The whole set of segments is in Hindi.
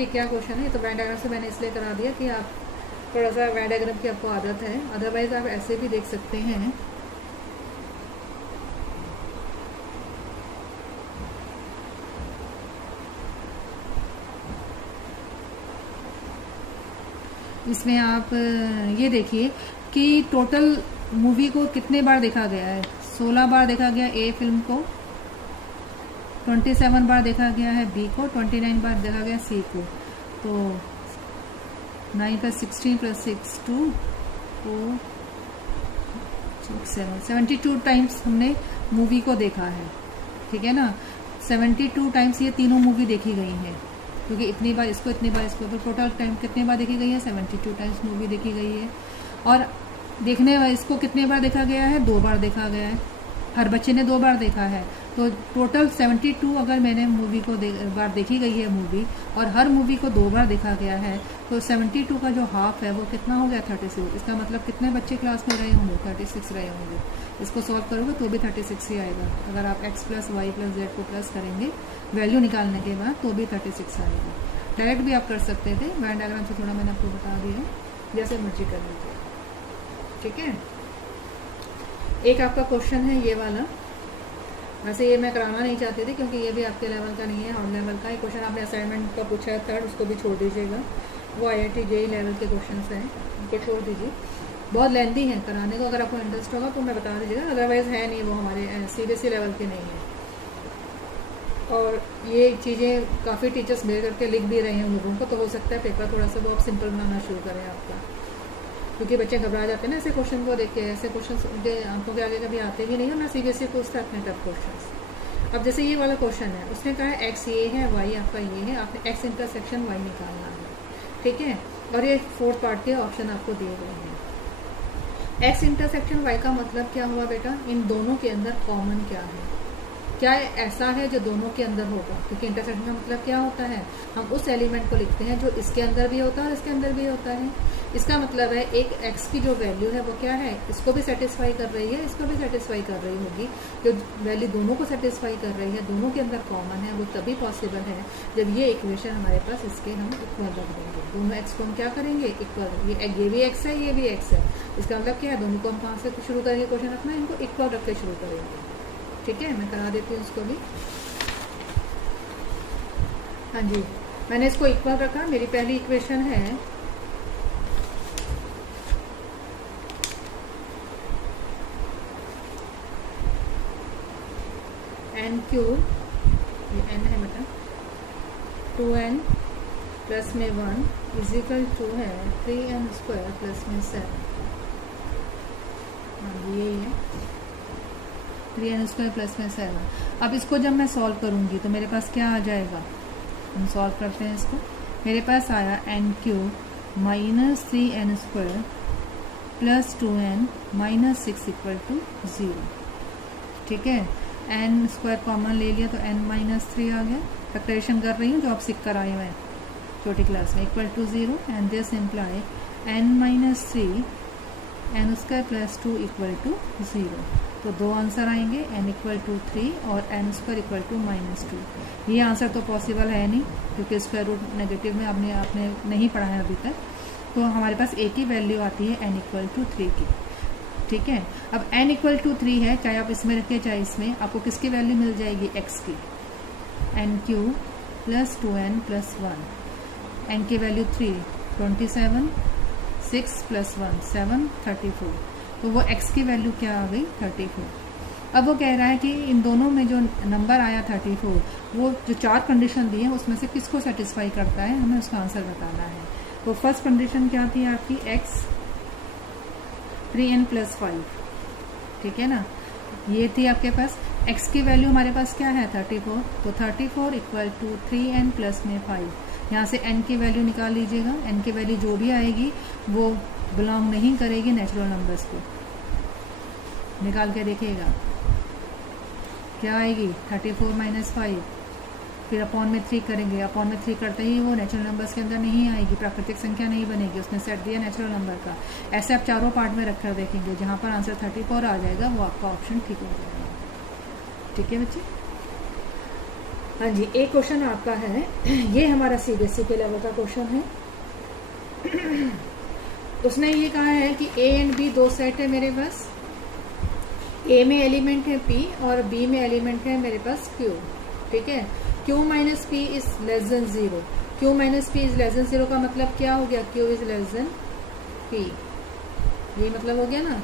कि क्या क्वेश्चन है। तो वेन डायग्राम से मैंने इसलिए करा दिया कि आप थोड़ा सा वेन डायग्राम की आपको आदत है, अदरवाइज आप ऐसे भी देख सकते हैं। इसमें आप ये देखिए कि टोटल मूवी को कितने बार देखा गया है। 16 बार देखा गया ए फिल्म को, 27 बार देखा गया है बी को, 29 बार देखा गया सी को। तो 9 + 16 + 6 2 4 6 7 72 टाइम्स हमने मूवी को देखा है, ठीक है ना। 72 टाइम्स ये तीनों मूवी देखी गई हैं, क्योंकि इतनी बार इसको इतनी बार इसको, तो टोटल टाइम कितने बार देखी गई है, 72 टाइम्स मूवी देखी गई है। और देखने इसको कितने बार देखा गया है, 2 बार देखा गया है, हर बच्चे ने 2 बार देखा है। तो टोटल 72 अगर मैंने मूवी को बार देखी गई है मूवी, और हर मूवी को 2 बार देखा गया है, तो 72 का जो हाफ है वो कितना हो गया, 36। इसका मतलब कितने बच्चे क्लास में रहे होंगे, 36 रहे होंगे। इसको सॉल्व करोगे तो भी 36 ही आएगा। अगर आप x + y + z को प्लस करेंगे वैल्यू निकालने के बाद, तो भी 36 आएगा। डायरेक्ट भी आप कर सकते थे, वेन डायग्राम से थोड़ा मैंने आपको बता दिया, जैसे मर्जी कर लीजिए, ठीक है। एक आपका क्वेश्चन है ये वाला, वैसे ये मैं कराना नहीं चाहती थी क्योंकि ये भी आपके लेवल का नहीं है, हार्ड लेवल का। एक क्वेश्चन आपने असाइनमेंट का पूछा है 3rd, उसको भी छोड़ दीजिएगा। वो IIT JEE लेवल के क्वेश्चन हैं, उनको छोड़ दीजिए, बहुत लेंदी हैं कराने को। अगर आपको इंटरेस्ट होगा तो मैं बता दीजिएगा, अदरवाइज है नहीं, वो हमारे CBSE लेवल के नहीं है। और ये चीज़ें काफ़ी टीचर्स मिल करके लिख भी रहे हैं उन लोगों को, तो हो सकता है पेपर थोड़ा सा वो आप सिंपल बनाना शुरू करें आपका, क्योंकि बच्चे घबरा जाते हैं ना ऐसे क्वेश्चन को देख के। ऐसे क्वेश्चन उनके आंखों के आगे कभी आते भी नहीं, और ना CBSE पूछता है अपने टफ क्वेश्चन। अब जैसे ये वाला क्वेश्चन है, उसने कहा है x ये है, y आपका ये है, आपने x इंटरसेक्शन y निकालना है, ठीक है। और ये 4th पार्ट के ऑप्शन आपको दिए गए हैं। x इंटरसेक्शन y का मतलब क्या हुआ बेटा, इन दोनों के अंदर कॉमन क्या है, क्या ऐसा है जो दोनों के अंदर होगा। क्योंकि इंटरसेक्शन का मतलब क्या होता है, हम उस एलिमेंट को लिखते हैं जो इसके अंदर भी होता है और इसके अंदर भी होता है। इसका मतलब है एक x की जो वैल्यू है वो क्या है, इसको भी सेटिस्फाई कर रही है, इसको भी सेटिस्फाई कर रही होगी। जो वैल्यू दोनों को सेटिस्फाई कर रही है, दोनों के अंदर कॉमन है, वो तभी पॉसिबल है जब ये इक्वेशन हमारे पास इसके हम इक्वल रख देंगे। दोनों x को हम क्या करेंगे, इक्वल। ये भी x है, ये भी x है, इसका मतलब क्या है, दोनों को हम कहाँ से शुरू करेंगे क्वेश्चन अपना, इनको इक्वल रख के शुरू करेंगे, ठीक है। मैं करा देती हूँ इसको भी। हाँ जी, मैंने इसको इक्वल रखा। मेरी पहली इक्वेशन है n³ ये n है बेटा, 2n प्लस में 1 इजिकल टू है 3n² प्लस में 7। हाँ यही है, 3n² प्लस में 7। अब इसको जब मैं सॉल्व करूँगी तो मेरे पास क्या आ जाएगा, हम सॉल्व करते हैं इसको। मेरे पास आया n³ minus 3n² plus 2n minus 6 = 0, ठीक है। n² कॉमन ले लिया तो n माइनस 3 आ गया। फैक्टराइजेशन कर रही हूँ जो आप सीख कर आए हुए हैं छोटी क्लास में, = 0 and this imply n minus 3 n² plus 2 = 0। तो 2 आंसर आएंगे, n = 3 और n² = -2। ये आंसर तो पॉसिबल है नहीं क्योंकि स्क्वायर रूट नेगेटिव में आपने नहीं पढ़ा है अभी तक। तो हमारे पास एक ही वैल्यू आती है n = 3 की, ठीक है। अब n = 3 है, चाहे आप इसमें रखें चाहे इसमें, आपको किसकी वैल्यू मिल जाएगी, x की। n³ plus 2n plus 1, n की वैल्यू 3, 27, 6 प्लस 1 7, 34। तो वो x की वैल्यू क्या आ गई, 34। अब वो कह रहा है कि इन दोनों में जो नंबर आया 34, वो जो 4 कंडीशन दी है उसमें से किसको सेटिस्फाई करता है, हमें उसका आंसर बताना है। तो फर्स्ट कंडीशन क्या थी आपकी, x 3n प्लस 5, ठीक है ना। ये थी आपके पास। x की वैल्यू हमारे पास क्या है, 34। तो 34 = 3n प्लस में 5। यहाँ से n की वैल्यू निकाल लीजिएगा। n की वैल्यू जो भी आएगी वो बिलोंग नहीं करेगी नेचुरल नंबर्स को। निकाल के देखिएगा क्या आएगी, 34 - 5, फिर अपॉन में 3 करेंगे। अपॉन में 3 करते ही वो नेचुरल नंबर्स के अंदर नहीं आएगी, प्राकृतिक संख्या नहीं बनेगी, उसने सेट दिया नेचुरल नंबर का। ऐसे आप चारों पार्ट में रखकर देखेंगे, जहाँ पर आंसर 34 आ जाएगा वो आपका ऑप्शन ठीक हो जाएगा, ठीक है बच्चे। हाँ जी, एक क्वेश्चन आपका है, ये हमारा सीबीएसई के लेवल का क्वेश्चन है। उसने ये कहा है कि ए एंड बी दो सेट है मेरे पास, ए में एलिमेंट है पी और बी में एलिमेंट है मेरे पास क्यू। ठीक है, Q minus P is less than zero. Q minus P is less than zero का मतलब क्या हो गया, Q is less than P, ये मतलब हो गया ना,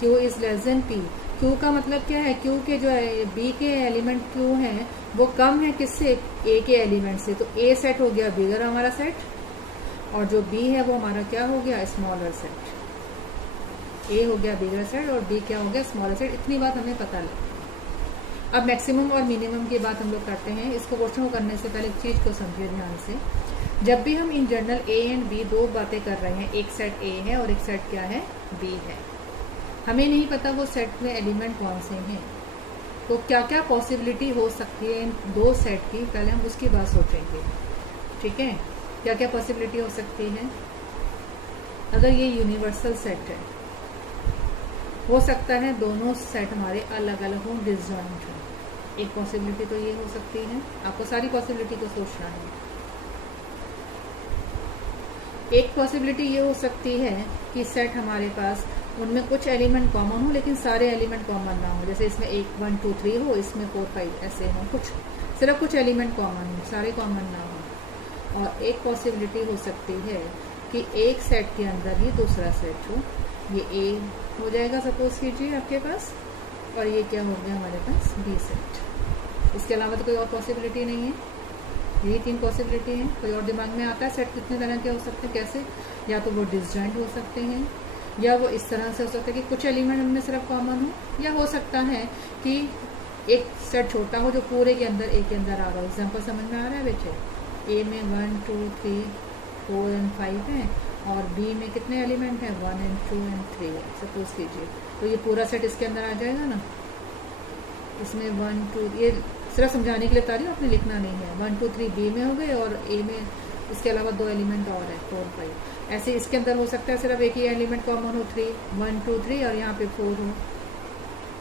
Q is less than P. Q का मतलब क्या है, क्यू के जो है बी के एलिमेंट क्यू हैं वो कम है किससे, ए के एलिमेंट से, तो ए सेट हो गया बिगर हमारा सेट, और जो बी है वो हमारा क्या हो गया, स्मॉलर सेट। ए हो गया बिगर सेट और बी क्या हो गया, स्मॉलर सेट। इतनी बात हमें पता लगी। अब मैक्सिमम और मिनिमम की बात हम लोग करते हैं। इसको क्वेश्चन को करने से पहले एक चीज़ को समझिए ध्यान से। जब भी हम in general A and B दो बातें कर रहे हैं, एक सेट ए है और एक सेट क्या है, बी है, हमें नहीं पता वो सेट में एलिमेंट कौन से हैं, तो क्या क्या पॉसिबिलिटी हो सकती है इन दो सेट की, पहले हम उसकी बात सोचेंगे। ठीक है, क्या क्या पॉसिबिलिटी हो सकती है। अगर ये यूनिवर्सल सेट है, हो सकता है दोनों सेट हमारे अलग अलग हों, डिसजॉइंट हों। एक पॉसिबिलिटी तो ये हो सकती है, आपको सारी पॉसिबिलिटी को सोचना है। एक पॉसिबिलिटी ये हो सकती है कि सेट हमारे पास उनमें कुछ एलिमेंट कॉमन हो लेकिन सारे एलिमेंट कॉमन ना हो, जैसे इसमें 1 1 2 3 हो, इसमें 4 5 ऐसे हो, कुछ सिर्फ कुछ एलिमेंट कॉमन हो, सारे कॉमन ना हो। और एक पॉसिबिलिटी हो सकती है कि एक सेट के अंदर ही दूसरा सेट हो, ये ए हो जाएगा सपोज कीजिए आपके पास, और ये क्या हो गया हमारे पास, बी सेट। इसके अलावा तो कोई और पॉसिबिलिटी नहीं है, यही 3 पॉसिबिलिटी हैं। कोई और दिमाग में आता है सेट कितने तरह के हो सकते हैं, कैसे, या तो वो डिसजॉइंट हो सकते हैं, या वो इस तरह से हो सकता है कि कुछ एलिमेंट उनमें सिर्फ कॉमन हो, या हो सकता है कि एक सेट छोटा हो जो पूरे के अंदर ए के अंदर आ रहा हो। एग्जाम्पल समझ में आ रहा है बच्चे, ए में 1 2 3 4 एंड 5 हैं और बी में कितने एलिमेंट हैं, 1 एंड 2 एंड 3 है सपोज कीजिए, तो ये पूरा सेट इसके अंदर आ जाएगा ना। इसमें 1 2, ये सिर्फ समझाने के लिए बता रही हूँ, आपने लिखना नहीं है। 1 2 3 बी में हो गए और ए में इसके अलावा 2 एलिमेंट और है 4 5। ऐसे इसके अंदर हो सकता है सिर्फ एक ही एलिमेंट कॉमन हो, 3 1 2 3 और यहाँ पे 4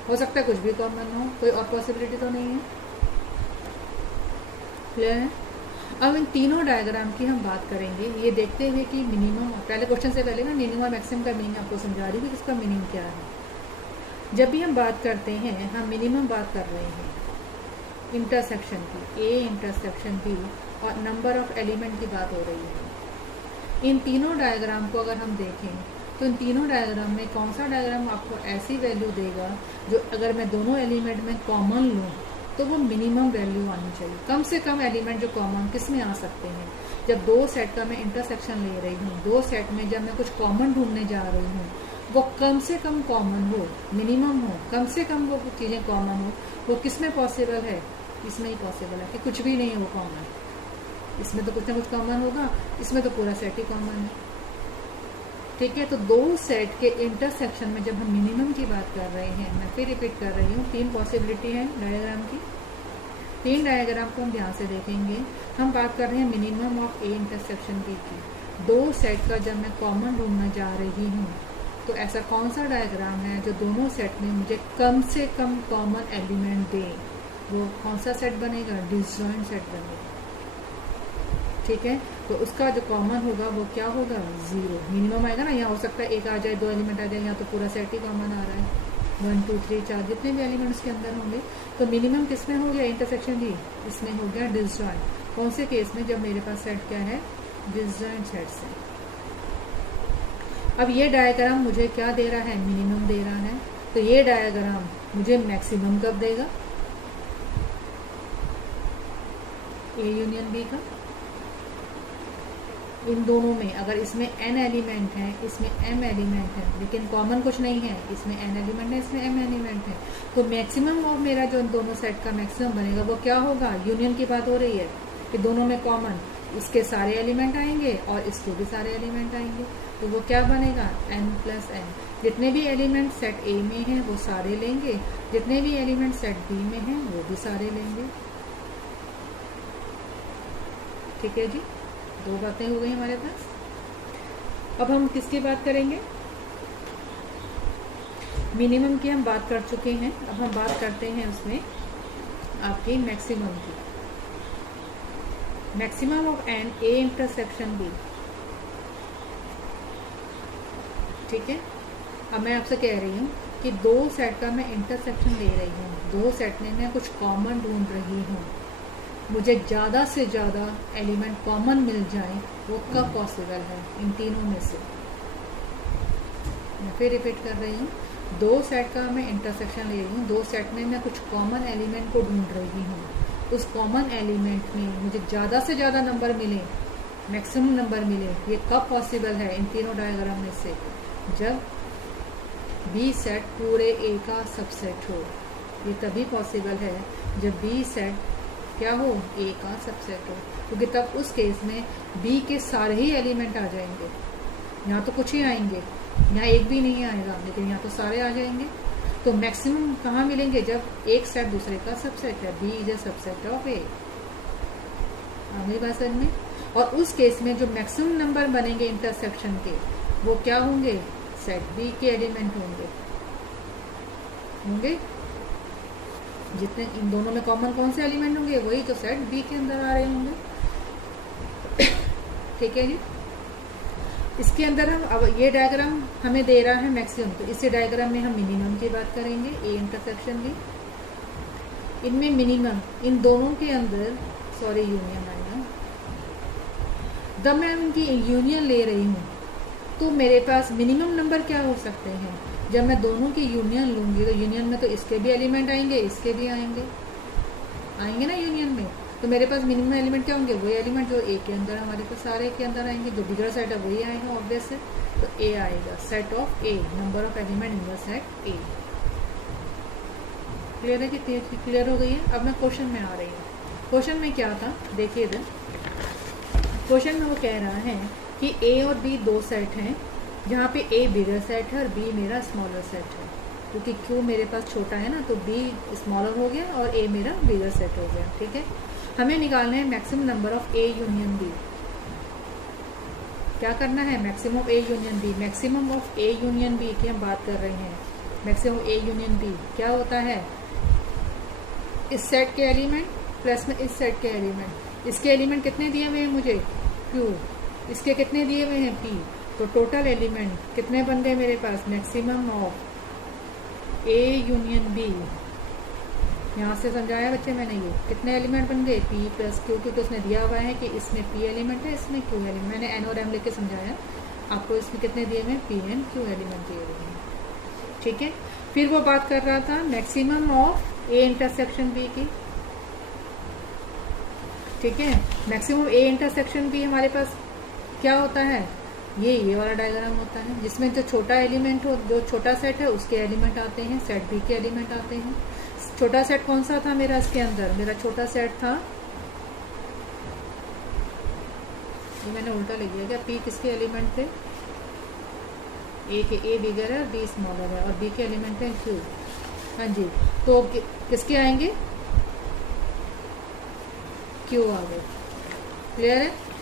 हो सकता है कुछ भी कॉमन हो, कोई और पॉसिबिलिटी तो नहीं है। क्लियर है। अब इन तीनों डायग्राम की हम बात करेंगे, ये देखते हुए कि मिनिमम, पहले क्वेश्चन से पहले ना मिनिमम और मैक्सिमम का मीनिंग आपको समझा रही हूँ कि इसका मीनिंग क्या है। जब भी हम बात करते हैं, हम मिनिमम बात कर रहे हैं इंटरसेक्शन की, ए इंटरसेक्शन बी, और नंबर ऑफ एलिमेंट की बात हो रही है। इन तीनों डायग्राम को अगर हम देखें तो इन तीनों डायग्राम में कौन सा डायग्राम आपको ऐसी वैल्यू देगा जो अगर मैं दोनों एलिमेंट में कॉमन लूँ तो वो मिनिमम वैल्यू आनी चाहिए। कम से कम एलिमेंट जो कॉमन किस में आ सकते हैं, जब दो सेट का मैं इंटरसेक्शन ले रही हूँ, दो सेट में जब मैं कुछ कॉमन ढूंढने जा रही हूँ, वो कम से कम कॉमन हो, मिनिमम हो, कम से कम वो चीज़ें कॉमन हो, वो किस में पॉसिबल है, इसमें ही पॉसिबल है कि कुछ भी नहीं है वो कॉमन। इसमें तो कुछ ना कुछ कॉमन होगा, इसमें तो पूरा सेट ही कॉमन है। ठीक है, तो दो सेट के इंटरसेक्शन में जब हम मिनिमम की बात कर रहे हैं, मैं फिर रिपीट कर रही हूँ, 3 पॉसिबिलिटी है डायग्राम की। 3 डायग्राम को हम ध्यान से देखेंगे। हम बात कर रहे हैं minimum of A intersection B की। दो सेट का जब मैं कॉमन ढूंढने जा रही हूँ तो ऐसा कौन सा डायग्राम है जो दोनों सेट में मुझे कम से कम कॉमन एलिमेंट दे, वो कौन सा सेट बनेगा, डिसजॉइंट सेट बनेगा। ठीक है, तो उसका जो कॉमन होगा वो क्या होगा, 0 मिनिमम आएगा ना। यहाँ हो सकता है एक आ जाए, 2 एलिमेंट आ जाए, यहाँ तो पूरा सेट ही कॉमन आ रहा है, 1 2 3 4 जितने भी एलिमेंट उसके अंदर होंगे। तो मिनिमम किस में हो गया, इंटरसेक्शन जी, इसमें हो गया डिसजॉइंट। कौन से केस में, जब मेरे पास सेट क्या है, डिसजॉइंट सेट से। अब ये डायग्राम मुझे क्या दे रहा है, मिनिमम दे रहा है, तो ये डायग्राम मुझे मैक्सिमम कब देगा, ए यूनियन बी का। इन दोनों में अगर इसमें n एलिमेंट है, इसमें m एलिमेंट है, लेकिन कॉमन कुछ नहीं है, इसमें n एलिमेंट है, इसमें m एलिमेंट है, तो मैक्सिमम ऑफ मेरा जो इन दोनों सेट का मैक्सिमम बनेगा वो क्या होगा, यूनियन की बात हो रही है कि दोनों में कॉमन इसके सारे एलिमेंट आएंगे और इसके भी सारे एलिमेंट आएंगे, तो वो क्या बनेगा, n + n। जितने भी एलिमेंट सेट A में हैं वो सारे लेंगे, जितने भी एलिमेंट सेट B में हैं वो भी सारे लेंगे। ठीक है जी, 2 बातें हो गई हमारे पास। अब हम किसकी बात करेंगे, मिनिमम की हम बात कर चुके हैं, अब हम बात करते हैं उसमें आपकी मैक्सिमम की। Maximum of an A intersection B. ठीक है, अब मैं आपसे कह रही हूँ कि दो सेट का मैं इंटरसेक्शन ले रही हूँ, दो सेट में मैं कुछ कॉमन ढूंढ रही हूँ, मुझे ज़्यादा से ज़्यादा एलिमेंट कॉमन मिल जाए, वो कब पॉसिबल है इन तीनों में से। मैं फिर रिपीट कर रही हूँ, दो सेट का मैं इंटरसेक्शन ले रही हूँ, दो सेट में मैं कुछ कॉमन एलिमेंट को ढूंढ रही हूँ, उस कॉमन एलिमेंट में मुझे ज़्यादा से ज़्यादा नंबर मिले, मैक्सिमम नंबर मिले, ये कब पॉसिबल है इन तीनों डायग्राम में से, जब बी सेट पूरे ए का सबसेट हो। ये तभी पॉसिबल है जब बी सेट क्या हो, ए का सबसेट हो, क्योंकि तब उस केस में बी के सारे ही एलिमेंट आ जाएंगे। यहाँ तो कुछ ही आएंगे, यहाँ एक भी नहीं आएगा, लेकिन यहाँ तो सारे आ जाएंगे। तो मैक्सिमम कहाँ मिलेंगे, जब एक सेट दूसरे का सबसेट है, B is a subset of A. मेरी बात समझ में। और उस केस में जो मैक्सिमम नंबर बनेंगे इंटरसेक्शन के, वो क्या होंगे, सेट बी के एलिमेंट होंगे। जितने इन दोनों में कॉमन कौन से एलिमेंट होंगे, वही तो सेट बी के अंदर आ रहे होंगे। ठीक है जी। इसके अंदर हम अब ये डायग्राम हमें दे रहा है मैक्सिमम, तो इसी डायग्राम में हम मिनिमम की बात करेंगे, ए इंटरसेक्शन बी। इनमें मिनिमम, इन दोनों के अंदर यूनियन आएगा। जब मैं इनकी यूनियन ले रही हूँ तो मेरे पास मिनिमम नंबर क्या हो सकते हैं, जब मैं दोनों की यूनियन लूंगी तो यूनियन में तो इसके भी एलिमेंट आएंगे, इसके भी आएंगे ना यूनियन में। तो मेरे पास मिनिमम एलिमेंट क्या होंगे, वही एलिमेंट जो ए के अंदर हमारे पास सारे के अंदर आएंगे, जो बिगड़ सेट है वही आएगा ऑब्वियस है। तो ए आएगा, set of A, number of element in the set A. Clear है कि क्लियर हो गई है। अब मैं क्वेश्चन में आ रही हूँ। क्वेश्चन में क्या था, देखिए इधर क्वेश्चन में वो कह रहा है कि ए और बी दो सेट हैं, जहाँ पे ए बिगर सेट है और बी मेरा स्मॉलर सेट है, क्योंकि क्यू मेरे पास छोटा है ना, तो बी स्मॉलर हो गया और ए मेरा बिगर सेट हो गया। ठीक है, हमें निकालना है maximum number of A union B. क्या करना है, maximum of A union B. Maximum of A union B की हम बात कर रहे हैं। मैक्सिमम ए यूनियन बी क्या होता है, इस सेट के एलिमेंट प्लस में इस सेट के एलिमेंट। इसके एलिमेंट कितने दिए हुए हैं मुझे, क्यू, इसके कितने दिए हुए हैं, पी। तो टोटल एलिमेंट कितने बन गए मेरे पास, maximum of A union B. यहाँ से समझाया बच्चे मैंने, ये कितने एलिमेंट बन गए, पी प्लस क्यू, क्योंकि उसने दिया हुआ है कि इसमें पी एलिमेंट है, इसमें क्यू एलिमेंट। मैंने एन और एम लेके समझाया आपको। इसमें कितने दिए हुए, पी एंड क्यू एलिमेंट दिए हुए हैं। ठीक है, फिर वो बात कर रहा था maximum of A intersection B की। ठीक है, मैक्सिमम ए इंटरसेक्शन बी हमारे पास क्या होता है, ये वाला डायग्राम होता है, जिसमें जो छोटा एलिमेंट हो, जो छोटा सेट है उसके एलिमेंट आते हैं, सेट बी के एलिमेंट आते हैं। छोटा सेट कौन सा था मेरा इसके अंदर, मेरा छोटा सेट था, ये मैंने उल्टा लिख दिया क्या, पी किसके एलिमेंट थे, ए के, ए बिगर है और बी स्मॉलर है, और बी के एलिमेंट है क्यू। हाँ जी, तो किसके आएंगे, क्यू आ गए। क्लियर है।